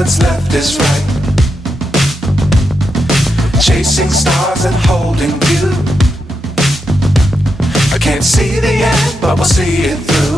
what's left is right. Chasing stars and holding you. I can't see the end, but we'll see it through.